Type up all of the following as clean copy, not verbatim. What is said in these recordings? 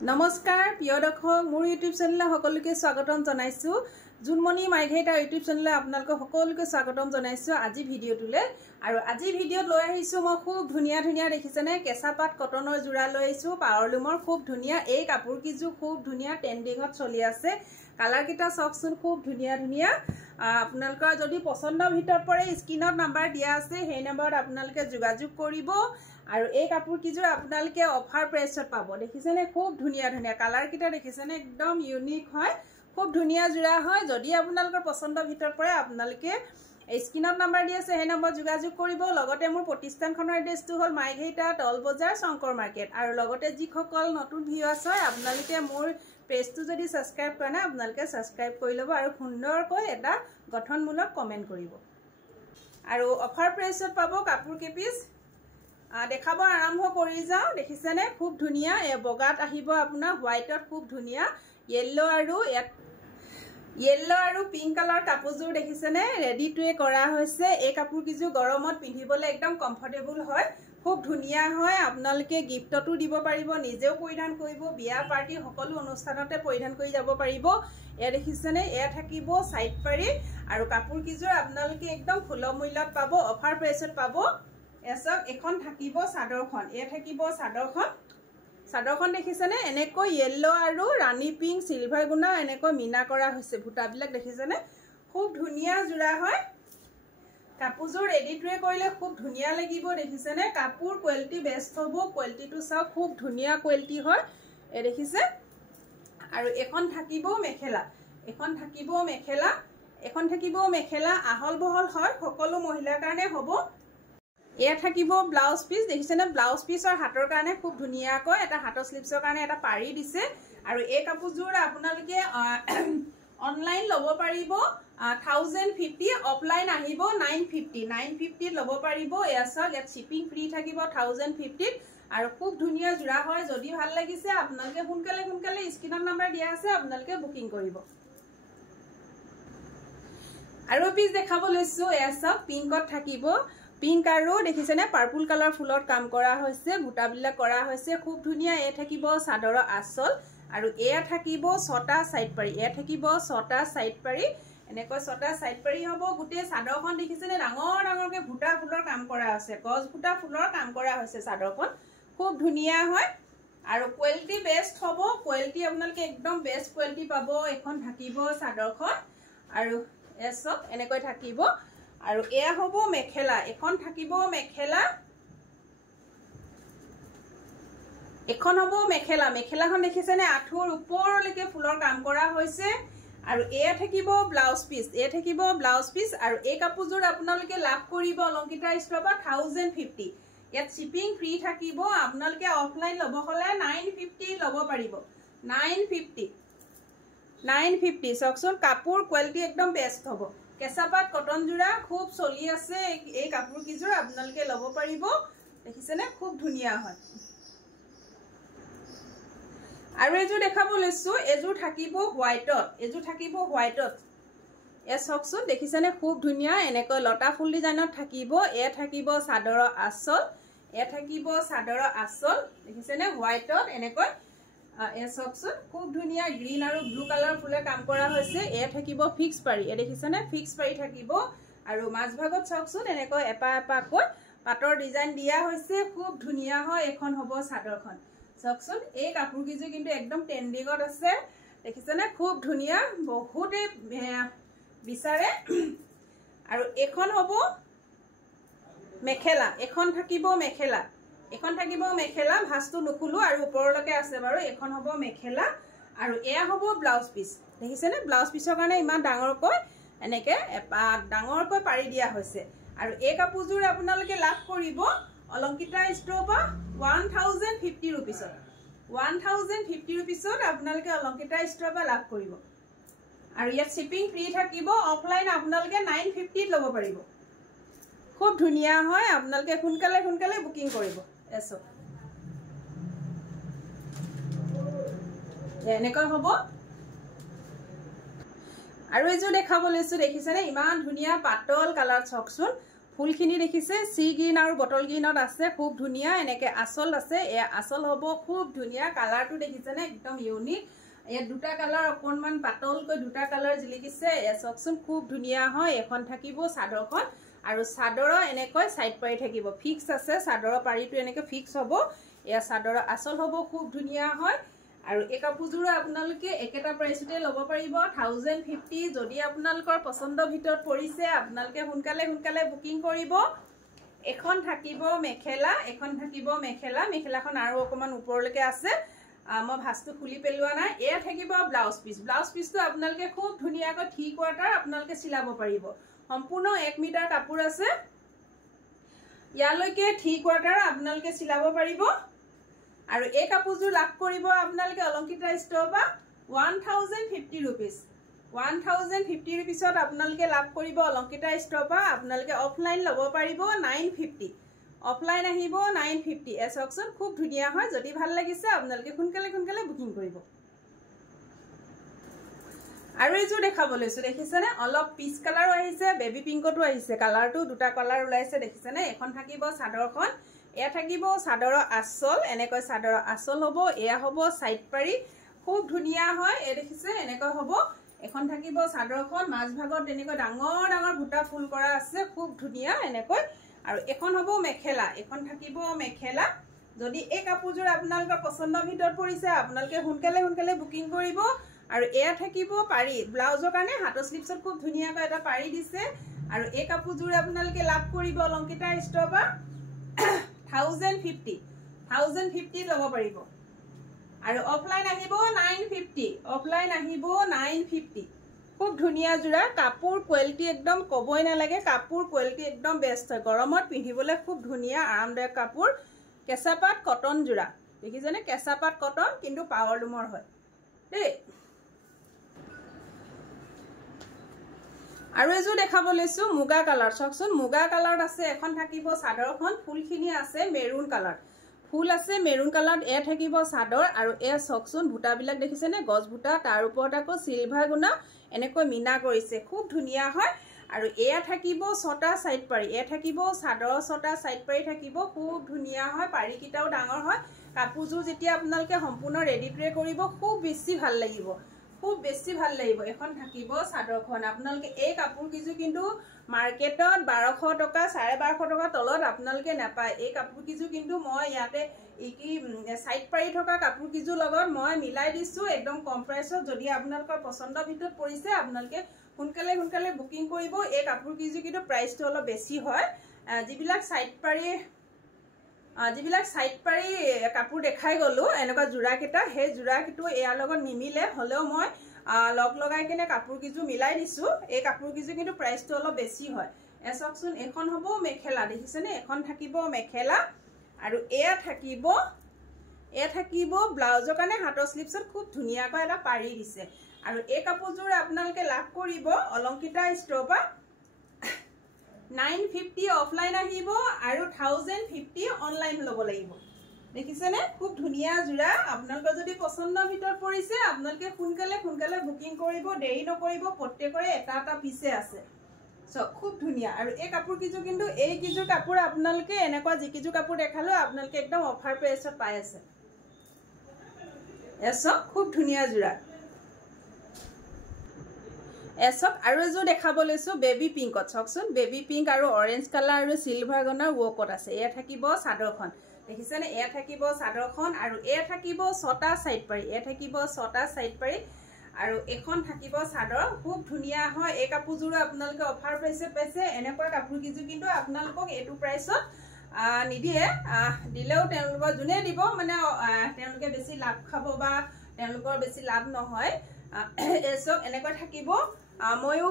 নমস্কাৰ প্ৰিয় দৰ্শক মোৰ ইউটিউব চেনেলে সকলোকে স্বাগতম জনাইছো জুনমণি মাইঘেইটাৰ ইউটিউব চেনেলে আপোনালোক সকলোকে স্বাগতম জনাইছো আজি ভিডিঅ'টোলে আৰু আজি ভিডিঅ'ত লৈ আহিছো মই খুব ধুনিয়া দেখিছেনে কেঁচা পাট কটনৰ জোৰা লৈ আহিছো পাৱৰলুমৰ খুব ধুনিয়া এই কাপোৰ কিজু খুব ধুনিয়া ট্ৰেন্ডিংত চলি আছে কালাৰ কিটা চকচোন খুব ধুনিয়া আপোনালোকৰ যদি পছন্দৰ ভিতৰত পৰে স্ক্ৰিনত নাম্বাৰ দিয়া আছে সেই নম্বৰত আপোনালোকে যোগাযোগ কৰিব আৰু এই কাপোৰ কিজোৰ আপোনালোকে অফাৰ প্ৰাইছত পাব দেখিছেনে খুব ধুনিয়া কালাৰ কিটা দেখিছেনে একদম ইউনিক হয় খুব ধুনিয়া জোৰা হয় যদি আপোনালোকৰ পছন্দৰ ভিতৰত পৰে আপোনালোকে স্ক্ৰিনত নাম্বাৰ দিয়া আছে সেই নম্বৰ যোগাযোগ কৰিব লগতে মোৰ প্ৰতিষ্ঠানখনৰ এড্ৰেছটো হ'ল মাইঘেইটা টল বজাৰ শংকৰ মাৰ্কেট আৰু লগতে যিসকল নতুন ভিউৱাৰ্ছ হয় আপোনালোকে মোৰ পেজটো যদি সাবস্ক্ৰাইব কৰা নাই আপোনালোকে সাবস্ক্ৰাইব কৰি ল'ব আৰু সুন্দৰকৈ এটা গঠনমূলক কমেন্ট কৰিব আৰু অফাৰ প্ৰাইছত পাব কাপোৰ কেপিস দেখাব আৰম্ভ কৰি যাও দেখিছেনে খুব ধুনিয়া এ বগাত আহিব আপোনাৰ হোৱাইটত খুব ধুনিয়া येलो আৰু পিংক কালাৰ কাপোৰজোৰ দেখিছেনে ৰেডি টুৱে কৰা হৈছে এই কাপোৰ কিজু গৰমত পিন্ধিবলৈ একদম কমফৰ্টেবল হয় খুব ধুনিয়া হয় আপোনালোকে গিফটটো দিব পাৰিব নিজেও পৰিধান কৰিব বিয়া পাৰ্টি সকলো অনুষ্ঠানতে পৰিধান কৰি যাব পাৰিব এ দেখিছেনে এ থাকিব সাইড পাৰি আৰু কাপোৰ কিজোৰ আপোনালোকে একদম সুলভ মূল্যত পাব অফাৰ প্ৰাইছত পাব এসক এখন থাকিব সাদৰখন এ থাকিব সাদৰখন দেখিছেনে এনেকৈ येलो আৰু ৰাণী পিংক সিলভাৰ গুণা এনেকৈ মিনা কৰা হৈছে ভুটাবিলাক দেখিছেনে খুব ধুনিয়া জোৰা হয় কাপোৰজোৰ এডিটৰে কৰিলে খুব ধুনিয়া লাগিব দেখিছেনে কাপোৰ কোৱালিটি বেষ্ট হ'ব কোৱালিটিটো চাও খুব ধুনিয়া কোৱালিটি হয় এ দেখিছে আৰু এখন থাকিব মেখেলা আহল বহল হয় সকলো মহিলাৰ কাৰণে হ'ব এয়া থাকিব ব্লাউজ পিস দেখিছেনে ব্লাউজ পিসৰ হাতৰ কাৰণে খুব ধুনিয়াকৈ এটা হাতৰ স্লিপসৰ কাৰণে এটা পাৰি দিছে আৰু এই কাপোৰজোৰ আপোনালোকে অনলাইন লব পাৰিব 1050 অফলাইন আহিব 950 লব পাৰিব এছক এট শিপিং ফ্ৰী থাকিব 1050 আৰু খুব ধুনিয়া জোৰা হয় যদি ভাল লাগিছে আপোনালোকে সোনকালে স্ক্ৰিনত নাম্বাৰ দিয়া আছে আপোনালোকে বুকিং কৰিব আৰু পিস দেখাব লৈছো এছক পিংকত থাকিব পিংক আৰু দেখিছেনে পাৰ্পল কালাৰ ফুলৰ কাম কৰা হৈছে বুটাবিলাক কৰা হৈছে খুব ধুনিয়া এ থাকিব সাদৰৰ আচল আৰু এ থাকিব ছটা সাইড পাৰি এনেকৈ ছটা সাইড পাৰি হ'ব গুটে সাদৰখন দেখিছেনে ডাঙৰকে ভুটা ফুলৰ কাম কৰা আছে গছ ভুটা ফুলৰ কাম কৰা হৈছে সাদৰখন খুব ধুনিয়া হয় আৰু কোৱালিটি বেষ্ট হ'ব কোৱালিটি আপোনালোকে একদম বেষ্ট কোৱালিটি পাব এখন থাকিব সাদৰখন আৰু এছক এনেকৈ থাকিব আৰু এয়া হ'ব মেখেলা এখন থাকিব মেখেলাখন দেখিছেনে আঠুৰ ওপৰলৈকে ফুলৰ কাম কৰা হৈছে আৰু এয়া থাকিব ব্লাউজ পিস আৰু এই কাপোৰজোৰ আপোনালোকে লাভ কৰিব অলংকিতা ষ্টৰৰ পৰা 1050 ইয়াত শিপিং ফ্ৰী থাকিব আপোনালোকে অফলাইন লব হলে 950 লব পাৰিব 950 চকচোন কাপোৰ কোৱালিটি একদম বেষ্ট হ'ব কেঁচাপাট কটন জোৰা খুব চলি আছে এই কাপোৰ কিজোৰ আপোনালোকে লব পাৰিব দেখিছেনে খুব ধুনিয়া হয় আৰু এজোৰ দেখাব লৈছো এজোৰ থাকিব হোৱাইটত এ চকচোন দেখিছেনে খুব ধুনিয়া এনেকৈ লতা ফুল ডিজাইনত থাকিব এ থাকিব সাদৰৰ আচল দেখিছেনে হোৱাইটত এনেকৈ এ চকচোন খুব ধুনিয়া গ্ৰীন আৰু ব্লু কালাৰ ফুলে কাম কৰা হৈছে এ থাকিব ফিক্স পাৰি এ দেখিছেনে ফিক্স পাৰি থাকিব আৰু মাজভাগত চকচোন এনেকৈ এপাকৈ পাটৰ ডিজাইন দিয়া হৈছে খুব ধুনিয়া হয় এখন হ'ব সাদৰখন চকচোন এই কাপোৰ কিজু কিন্তু একদম ট্ৰেন্ডিংত আছে দেখিছেনে খুব ধুনিয়া বহুতে বিচাৰে আৰু এখন হ'ব মেখেলা এখন থাকিব মেখেলা ভাঁজটো নুখুলো আৰু ওপৰলৈকে আছে বাৰু এখন হ'ব মেখেলা আৰু এয়া হ'ব ব্লাউজ পিস দেখিছেনে ব্লাউজ পিসৰ কাৰণে ইমান ডাঙৰকৈ এনেকে ডাঙৰকৈ পাৰি দিয়া হৈছে আৰু এই কাপোৰজোৰ আপোনালোকে লাভ কৰিব অলংকিতা ষ্টৰৰ পৰা 1050 रुपीसত 1050 रुपीसত আপোনালোকে অলংকিতা ষ্টৰৰ পৰা লাভ কৰিব আৰু ইয়াত শিপিং ফ্ৰী থাকিব অফলাইন আপোনালোকে 950 লব পাৰিব খুব ধুনিয়া হয় আপোনালোকে সোনকালে বুকিং কৰিব এসো এনেকৈ হ'ব আৰু এজো দেখাব লৈছো দেখিছেনে ইমান ধুনিয়া পাতল কালাৰ চকচোন ফুলখিনি দেখিছে সি গ্ৰীণ আৰু বটল গ্ৰীণত আছে খুব ধুনীয়া এনেকৈ আচল আছে এয়া আচল হ'ব খুব ধুনীয়া কালাৰটো দেখিছেনে একদম ইউনিক ইয়াত দুটা কালাৰ অকণমান পাতলকৈ দুটা কালাৰ জিলিকিছে এয়া চাওকচোন খুব ধুনীয়া হয় এখন থাকিব চাদৰখন আৰু চাদৰৰ এনেকৈ সাইড পাৰি থাকিব ফিক্স আছে চাদৰৰ পাৰিটো এনেকৈ ফিক্স হ'ব এয়া চাদৰৰ আচল হ'ব খুব ধুনীয়া হয় আৰু এই কাপোৰযোৰ আপোনালোকে একেটা প্ৰাইচতে ল'ব পাৰিব 1050 যদি আপোনালোকৰ পছন্দৰ ভিতৰত পৰিছে আপোনালোকে সোনকালে বুকিং কৰিব এখন থাকিব মেখেলা মেখেলাখন আৰু অকমান ওপৰলৈকে আছে মই ভাঁজটো খুলি পেলোৱা নাই এয়া থাকিব ব্লাউজ পিচটো আপোনালোকে খুব ধুনীয়াকৈ 3 কোৱাৰ্টাৰ আপোনালোকে চিলাব পাৰিব সম্পূৰ্ণ 1 মিটাৰ কাপোৰ আছে ইয়ালৈকে 3 কোৱাৰ্টাৰ আপোনালোকে চিলাব পাৰিব আৰু এই কাপোৰযোৰ লাভ কৰিব আপোনালোকে অলংকিতা ষ্ট'ৰ পৰা 1050 रुपीस 1050 रुपीसত আপোনালোকে লাভ কৰিব অলংকিতা ষ্ট'ৰ পৰা আপোনালোকে অফলাইন ল'ব পাৰিব 950 অফলাইন আহিব 950 এ চাওকচোন খুব ধুনীয়া হয় যদি ভাল লাগিছে আপোনালোকে সোনকালে বুকিং কৰিব আৰু এইযোৰ দেখাব লৈছো দেখিছেনে অলপ পিচ কালাৰো আহিছে বেবি পিংকটো আহিছে কালাৰটো দুটা কালাৰ ওলাইছে দেখিছেনে এখন থাকিব চাদৰখন এয়া থাকিব চাদৰৰ আচল এনেকৈ চাদৰৰ আচল হ'ব এয়া হ'ব সাইড পাৰি খুব ধুনীয়া হয় এ দেখিছে এনেকৈ হ'ব এখন থাকিব চাদৰখন মাছ ভাগত এনেকৈ ডাঙৰ বুটা ফুল কৰা আছে খুব ধুনীয়া এনেকৈ আৰু এখন হ'ব মেখেলা এখন থাকিব মেখেলা যদি এই কাপোৰযোৰ আপোনালোকৰ পছন্দৰ ভিতৰত পৰিছে আপোনালোকে সোনকালে বুকিং কৰিব আৰু এয়া থাকিব পাৰি ব্লাউজৰ কাৰণে হাতৰ স্লিপছত খুব ধুনীয়াকৈ এটা পাৰি দিছে আৰু এই কাপোৰযোৰ আপোনালোকে লাভ কৰিব অলংকিতা ষ্ট'ৰ পৰা 1050 ল'ব পাৰিব আৰু অফলাইন আহিব 950 খুব ধুনীয়া জোৰা কাপোৰ কোৱালিটি একদম কবই নালাগে কাপোৰ কোৱালিটি একদম বেষ্ট হয় গৰমত পিন্ধিবলৈ খুব ধুনীয়া আৰামদায়ক কাপোৰ কেঁচাপাত কটন জোৰা দেখিছেনে কেঁচাপাত কটন কিন্তু পাৱাৰ লুমৰ হয় দেই আৰু এযোৰ দেখাব লৈছো মুগা কালাৰ চাওকচোন মুগা কালাৰত আছে এখন থাকিব চাদৰখন ফুলখিনি আছে মেৰুন কালাৰ ফুল আছে মেৰুন কালাৰত এয়া থাকিব চাদৰ আৰু এয়া চাওকচোন ভুটাবিলাক দেখিছেনে গছ ভুটা তাৰ ওপৰত আকৌ সিলভাৰ গুণা এনেকৈ মিনা কৰিছে খুব ধুনীয়া হয় আৰু এয়া থাকিব ছটা সাইড পাৰি এয়া থাকিব চাদৰ ছটা সাইড পাৰি থাকিব খুব ধুনীয়া হয় পাৰিকিটাও ডাঙৰ হয় কাপোৰযোৰ যেতিয়া আপোনালোকে সম্পূৰ্ণ ৰেডি কৰিব খুব বেছি ভাল লাগিব এখন থাকিব চাদৰখন আপোনালোকে এই কাপোৰ কিজু কিন্তু মাৰ্কেটত 1200 টকা 1250 টকা তলত আপোনালোকে নাপায় এই কাপোৰ কিজু কিন্তু মই ইয়াতে ইকি সাইড পাৰি থকা কাপোৰ কিজু লগত মই মিলাই দিছো একদম কম প্ৰাইসত যদি আপোনালোকৰ পছন্দৰ ভিতৰত পৰিছে আপোনালোকে সোনকালে বুকিং কৰিব এই কাপোৰ কিজু কিন্তু প্ৰাইসটো অলপ বেছি হয় যিবিলাক সাইড পাৰি কাপোৰ দেখাই গলো এনেকুৱা জোৰা কেটা হে জোৰা কিটো ইয়াৰ লগত নিমিলে হলেও মই লগ লগাই কিনে কাপোৰ কিজু মিলাই দিছো এই কাপোৰ কিজু কিন্তু প্ৰাইসটো অলপ বেছি হয় এ চাওকচোন এখন হ'ব মেখেলা দেখিছেনে এখন থাকিব মেখেলা আৰু এয়া থাকিব ব্লাউজৰ কাৰণে হাতৰ স্লিপছত খুব ধুনীয়াকৈ এটা পাৰি দিছে আৰু এই কাপোৰযোৰ আপোনালোকে লাভ কৰিব অলংকিতা ষ্ট'ৰ পৰা 950 অফলাইন আহিব আৰু 1050 অনলাইন ল'ব লাগিব দেখিছেনে খুব ধুনীয়া জোৰা আপোনালোকৰ যদি পছন্দৰ ভিতৰত পৰিছে আপোনালোকে সোনকালে বুকিং কৰিব দেৰি নকৰিব প্ৰত্যেকৰে এটা পিছে আছে সো খুব ধুনীয়া আৰু এই কাপোৰ কিজু কিন্তু এই কিজু কাপোৰ আপোনালোকে এনেকুৱা যি কিজু কাপোৰ দেখালো আপোনালোকে একদম অফাৰ প্ৰাইসত পাই আছে এসো খুব ধুনীয়া জোৰা এসক আৰু এজো দেখাব লৈছো বেবি পিংকত চাওকচোন বেবি পিংক আৰু অৰেঞ্জ কালাৰ আৰু সিলভাৰ গনাৰ ৱৰ্কত আছে এয়া থাকিব চাদৰখন দেখিছেনে এয়া থাকিব চাদৰখন আৰু এয়া থাকিব ছটা সাইড পাৰি আৰু এখন থাকিব চাদৰ খুব ধুনীয়া হয় এই কাপোৰযোৰ আপোনালোকে অফাৰ প্ৰাইসত পাইছে এনেকুৱা কাপোৰ কিজু কিন্তু আপোনালোকক এটো প্ৰাইসত নিদিয়ে দিলেও তেওঁলোকৰ জুনে দিব মানে তেওঁলোকে বেছি লাভ খাব বা তেওঁলোকৰ বেছি লাভ নহয় এসক এনেকৈ থাকিব ময়ো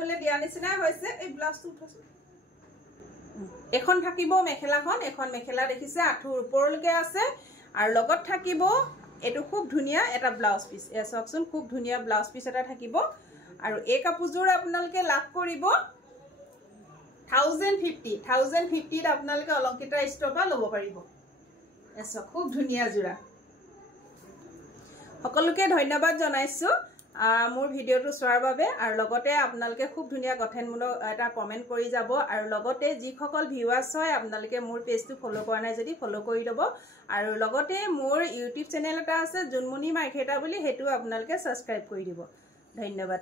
মুলে দিয়া নিচিনা হৈছে এই ব্লাউজটো উঠাছো এখন থাকিব মেখেলাখন এখন মেখেলা দেখিছে আঁঠুৰ ওপৰলৈকে আছে আৰু লগত থাকিব এটো খুব ধুনীয়া এটা ব্লাউজ পিস এ চাওকচোন খুব ধুনীয়া ব্লাউজ পিস এটা থাকিব আৰু এই কাপোৰযোৰ আপোনালোকে লাভ কৰিব 1050 আপোনালোকে অলংকিতা ষ্ট'ৰ পৰা ল'ব পাৰিব এছ খুব ধুনীয়া জোৰা সকলোকে ধন্যবাদ জনাইছো মোৰ ভিডিঅ'টো চোৱাৰ বাবে আৰু লগতে আপোনালোকে খুব ধুনীয়া গঠনমূলক এটা কমেণ্ট কৰি যাব আৰু লগতে যিসকল ভিউৱাৰ্ছ হয় আপোনালোকে মোৰ পেজটো ফ'ল' কৰা নাই যদি ফ'ল' কৰি ল'ব আৰু লগতে মোৰ ইউটিউব চেনেল এটা আছে জোনমণি মাৰ্ঘেৰিটা বুলি, সেইটো আপোনালোকে ছাবস্ক্ৰাইব কৰি দিব। ধন্যবাদ।